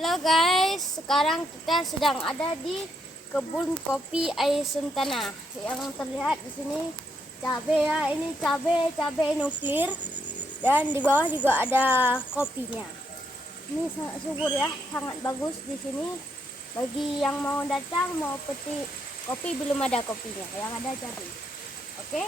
Halo guys, sekarang kita sedang ada di kebun kopi air Sentana. Yang terlihat di sini cabai ya, ini cabai nuklir, dan di bawah juga ada kopinya. Ini sangat subur ya, sangat bagus di sini. Bagi yang mau datang mau petik kopi, belum ada kopinya, yang ada cabai. Oke.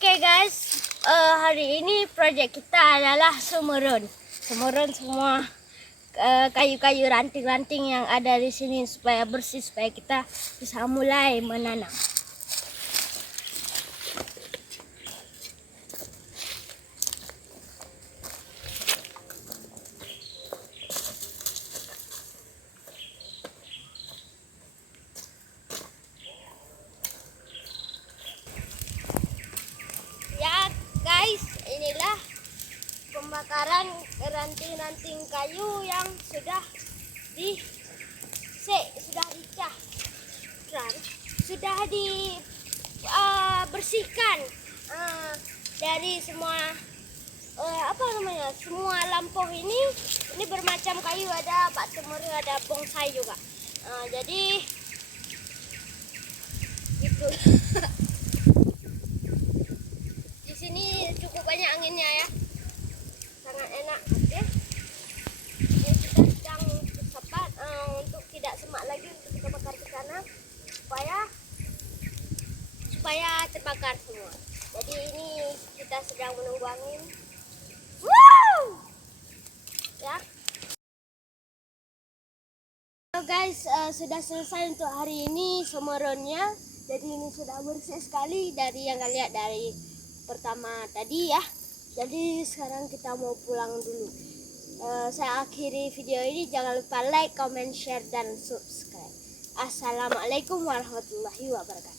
Oke guys, hari ini proyek kita adalah semurun semua kayu-kayu ranting-ranting yang ada di sini supaya bersih, supaya kita bisa mulai menanam. Ya guys, inilah pembakaran ranting-ranting kayu yang sudah dicah, sudah dibersihkan dari semua semua lampau ini bermacam kayu, ada Pak Temur, ada bonsai juga. Jadi gitu. Di sini cukup banyak anginnya ya, sangat enak. Oke, jadi kita sedang bersabar untuk tidak semak lagi, untuk kita bakar ke sana supaya terbakar semua. Jadi ini kita sedang menunggu angin. Wow! Ya. Halo guys, sudah selesai untuk hari ini semurunnya. Jadi ini sudah bersih sekali dari yang kalian lihat dari pertama tadi ya. Jadi sekarang kita mau pulang dulu. Saya akhiri video ini, jangan lupa like, comment, share, dan subscribe. Assalamualaikum warahmatullahi wabarakatuh.